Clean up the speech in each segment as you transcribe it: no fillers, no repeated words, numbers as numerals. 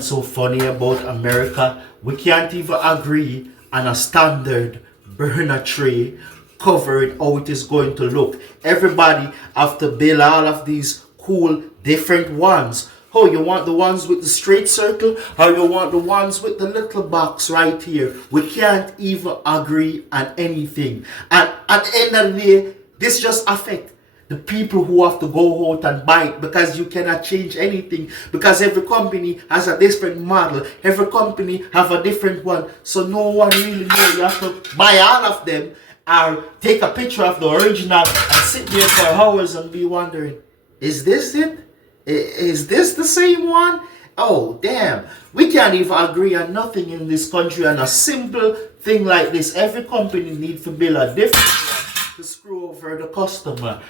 So funny about America, we can't even agree on a standard burner tray covering how it is going to look. Everybody have to build all of these cool different ones. Oh, you want the ones with the straight circle, or you want the ones with the little box right here? We can't even agree on anything. And at the end of the day, this just affects the people who have to go out and buy it, because you cannot change anything, because every company has a different model, every company have a different one, so no one really knows. You have to buy all of them or take a picture of the original and sit there for hours and be wondering, is this it? Is this the same one? Oh damn, we can't even agree on nothing in this country. And a simple thing like this, every company needs to build a different one to screw over the customer.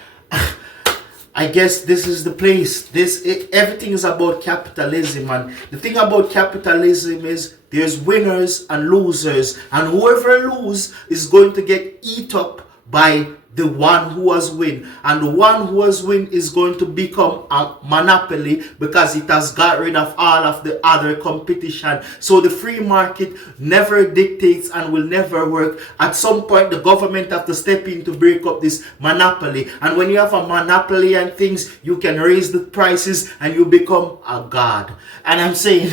I guess this is the place. Everything is about capitalism, and the thing about capitalism is there's winners and losers, and whoever loses is going to get eat up by the one who has win, and the one who has win is going to become a monopoly because it has got rid of all of the other competition. So the free market never dictates and will never work. At some point the government have to step in to break up this monopoly, and when you have a monopoly and things, you can raise the prices and you become a god. And I'm saying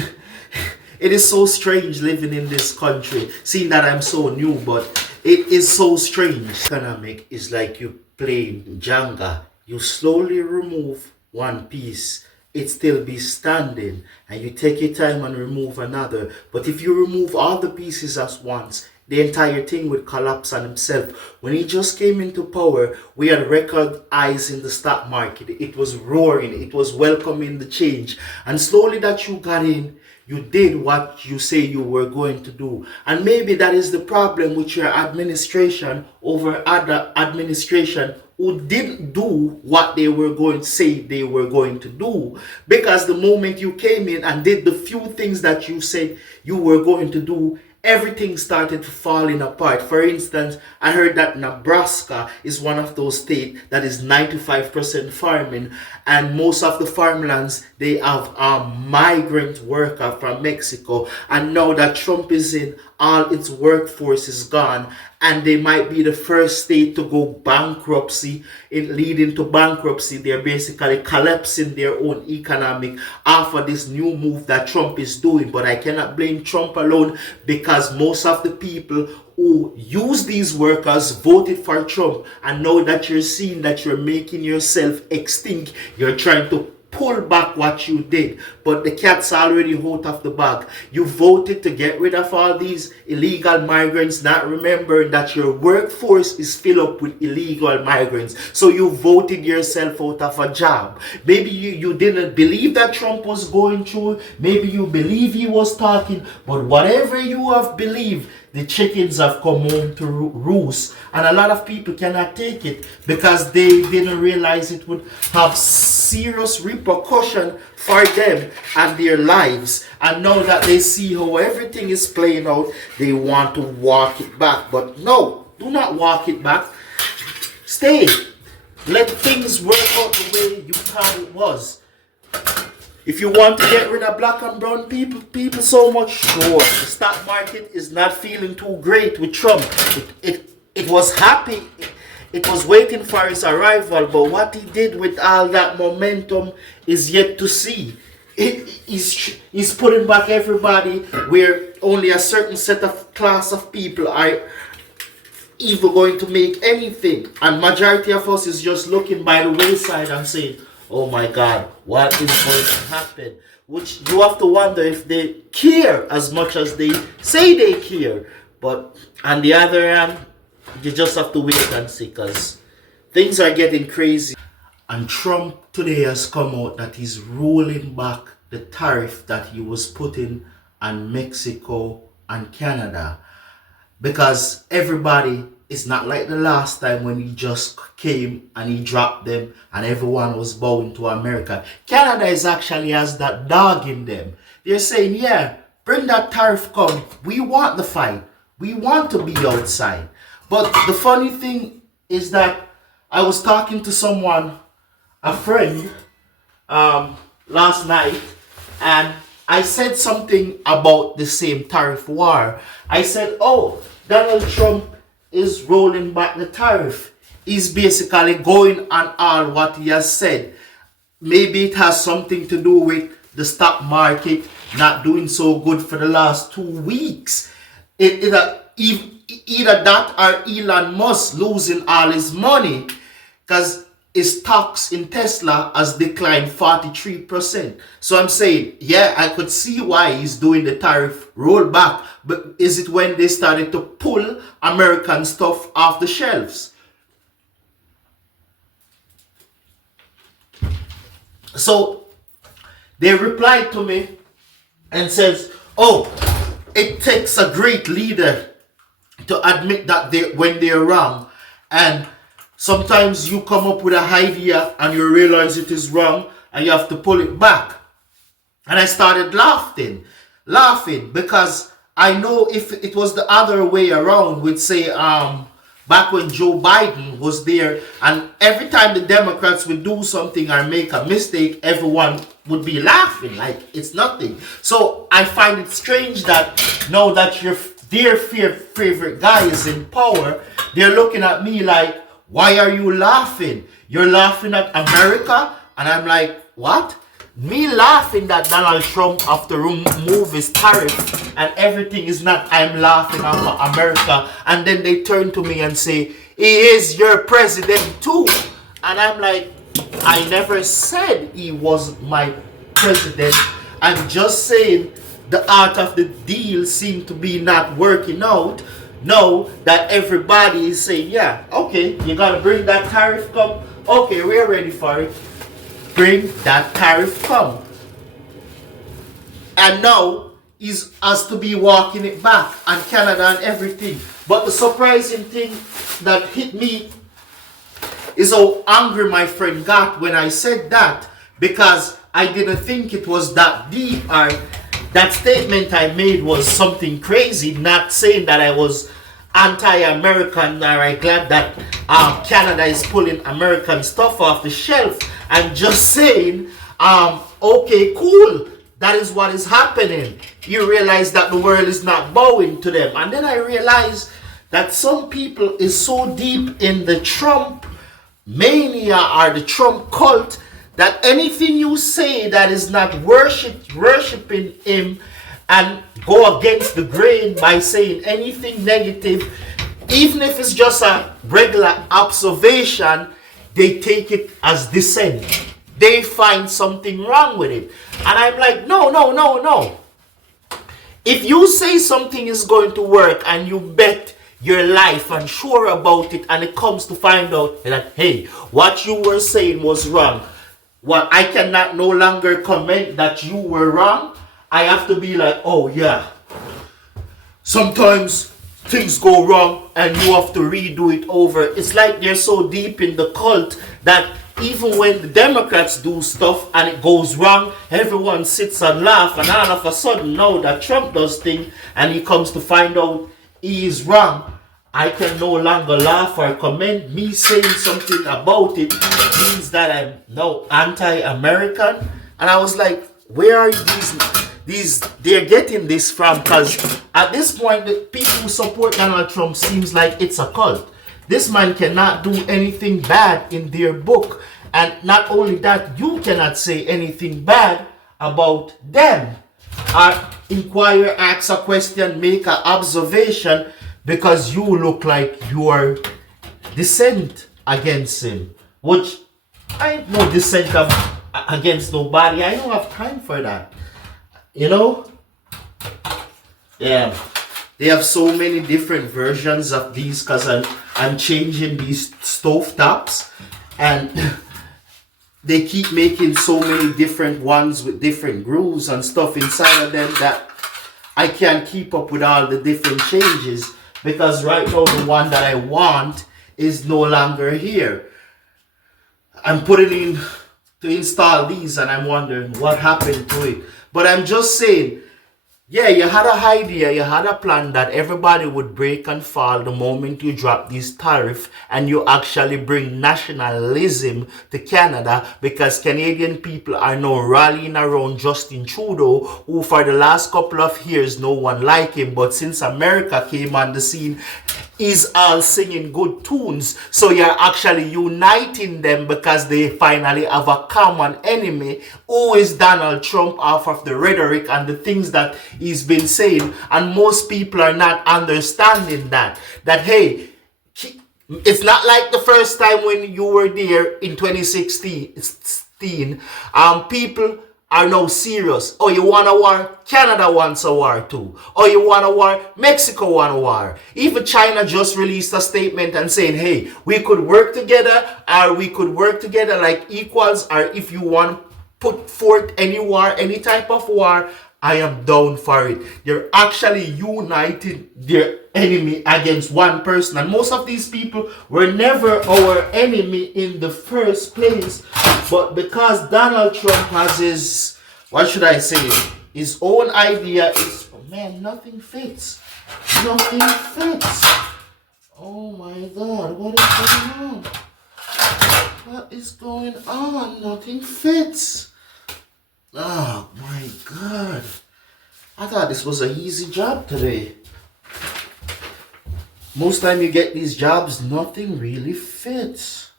it is so strange living in this country, seeing that I'm so new, but it is so strange. Economic is like you playing Jenga. You slowly remove one piece, it still be standing, and you take your time and remove another. But if you remove all the pieces at once, the entire thing would collapse on himself. When he just came into power, we had record highs in the stock market. It was roaring. It was welcoming the change. And slowly that you got in, you did what you say you were going to do. And maybe that is the problem with your administration over other administration who didn't do what they were going to say they were going to do. Because the moment you came in and did the few things that you said you were going to do, everything started falling apart. For instance, I heard that Nebraska is one of those states that is 95% farming, and most of the farmlands, they have a migrant worker from Mexico. And now that Trump is in, all its workforce is gone, and they might be the first state to go bankruptcy, leading to bankruptcy. They're basically collapsing their own economic after this new move that Trump is doing. But I cannot blame Trump alone, because most of the people who use these workers voted for Trump. And now that you're seeing that you're making yourself extinct, you're trying to pull back what you did, but the cat's already out of the bag. You voted to get rid of all these illegal migrants, not remembering that your workforce is filled up with illegal migrants. So you voted yourself out of a job. Maybe you didn't believe that Trump was going through, maybe you believe he was talking, but whatever you have believed, the chickens have come home to roost. And a lot of people cannot take it because they didn't realize it would have serious repercussion for them and their lives. And now that they see how everything is playing out, they want to walk it back. But no, do not walk it back. Stay. Let things work out the way you thought it was. If you want to get rid of black and brown people so much, sure. The stock market is not feeling too great with Trump. It was happy. It was waiting for his arrival, but what he did with all that momentum is yet to see. He's putting back everybody where only a certain set of class of people are even going to make anything. And majority of us is just looking by the wayside and saying, oh my God, what is going to happen? Which you have to wonder if they care as much as they say they care. But on the other hand, you just have to wait and see, because things are getting crazy. And Trump today has come out that he's rolling back the tariff that he was putting on Mexico and Canada. Because everybody is not like the last time when he just came and he dropped them and everyone was bowing to America. Canada is actually has that dog in them. They're saying, yeah, bring that tariff come. We want the fight. We want to be outside. But the funny thing is that I was talking to someone, a friend, last night, and I said something about the same tariff war. I said, oh, Donald Trump is rolling back the tariff. He's basically going on all what he has said. Maybe it has something to do with the stock market not doing so good for the last 2 weeks. Either that or Elon Musk losing all his money because his stocks in Tesla has declined 43%. So I'm saying, yeah, I could see why he's doing the tariff rollback. But is it when they started to pull American stuff off the shelves? So they replied to me and says, oh, it takes a great leader to admit that when they're wrong. And sometimes you come up with an idea and you realize it is wrong and you have to pull it back. And I started laughing because I know if it was the other way around, we'd say back when Joe Biden was there and every time the Democrats would do something or make a mistake, everyone would be laughing like it's nothing. So I find it strange that now that your dear favorite guy is in power, they're looking at me like, why are you laughing? You're laughing at America? And I'm like, what? Me laughing that Donald Trump have to remove his tariff and everything is not, I'm laughing at America. And then they turn to me and say, he is your president too. And I'm like, I never said he was my president. I'm just saying the art of the deal seemed to be not working out. Now that everybody is saying, yeah, okay, you gotta bring that tariff come. Okay, we're ready for it. Bring that tariff come. And now he's has to be walking it back and Canada and everything. But the surprising thing that hit me is how angry my friend got when I said that, because I didn't think it was that deep, or that statement I made was something crazy, not saying that I was anti-American or I'm glad that Canada is pulling American stuff off the shelf. I'm just saying, okay, cool, that is what is happening. You realize that the world is not bowing to them. And then I realized that some people is so deep in the Trump mania or the Trump cult that anything you say that is not worshiping him and go against the grain by saying anything negative, even if it's just a regular observation, they take it as dissent. They find something wrong with it. And I'm like, no. If you say something is going to work and you bet your life and sure about it, and it comes to find out that, hey, what you were saying was wrong, well, I cannot no longer comment that you were wrong. I have to be like, oh yeah, sometimes things go wrong and you have to redo it over. It's like they're so deep in the cult that even when the Democrats do stuff and it goes wrong, everyone sits and laughs, and all of a sudden now that Trump does things and he comes to find out he is wrong, I can no longer laugh or comment. Me saying something about it means that I'm now anti-American. And I was like, where are these they're getting this from? Because at this point, the people who support Donald Trump seems like it's a cult. This man cannot do anything bad in their book. And not only that, you cannot say anything bad about them. Or inquire, ask a question, make an observation, because you look like you are dissent against him. Which, I ain't no dissent against nobody. I don't have time for that. You know? Yeah. They have so many different versions of these because I'm changing these stove tops, and they keep making so many different ones with different grooves and stuff inside of them that I can't keep up with all the different changes, because right now the one that I want is no longer here. I'm putting in to install these and I'm wondering what happened to it. But I'm just saying, Yeah, you had an idea, you had a plan that everybody would break and fall the moment you drop these tariff and you actually bring nationalism to Canada because Canadian people are now rallying around Justin Trudeau, who for the last couple of years no one liked him, but since America came on the scene, is all singing good tunes. So you're actually uniting them because they finally have a common enemy who is Donald Trump off of the rhetoric and the things that he's been saying. And most people are not understanding that. That, hey, it's not like the first time when you were there in 2016. People are now serious. Oh, you want a war? Canada wants a war too. Oh, you want a war? Mexico want a war. Even China just released a statement and saying, hey, we could work together, or we could work together like equals, or if you want to put forth any war, any type of war, I am down for it. They're actually uniting their enemy against one person. And most of these people were never our enemy in the first place. But because Donald Trump has his, what should I say, his own idea is, oh man, nothing fits. Nothing fits. Oh my God, what is going on? What is going on? Nothing fits. Oh my God. I thought this was an easy job today. Most time you get these jobs, nothing really fits.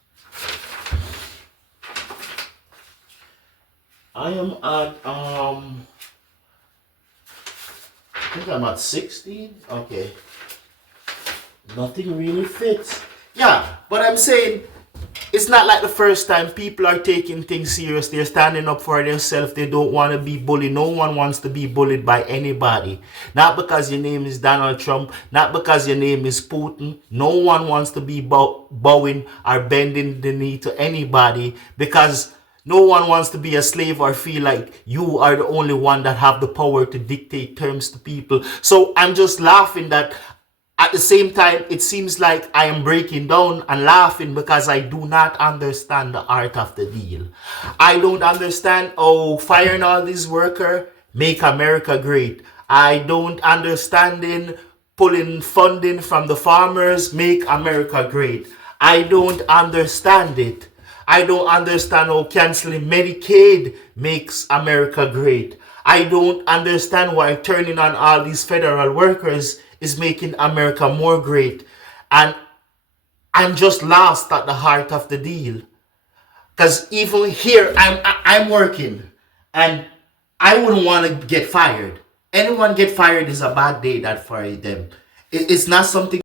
I am at I think I'm at 16. Okay. Nothing really fits. Yeah, but I'm saying it's not like the first time. People are taking things serious. They're standing up for themselves. They don't want to be bullied. No one wants to be bullied by anybody. Not because your name is Donald Trump. Not because your name is Putin. No one wants to be bowing or bending the knee to anybody because no one wants to be a slave or feel like you are the only one that have the power to dictate terms to people. So I'm just laughing that at the same time, it seems like I am breaking down and laughing because I do not understand the art of the deal. I don't understand how firing all these workers make America great. I don't understand in pulling funding from the farmers make America great. I don't understand it. I don't understand how canceling Medicaid makes America great. I don't understand why turning on all these federal workers is making America more great. And I'm just lost at the heart of the deal. Because even here, I'm working. And I wouldn't want to get fired. Anyone get fired is a bad day that for them. It's not something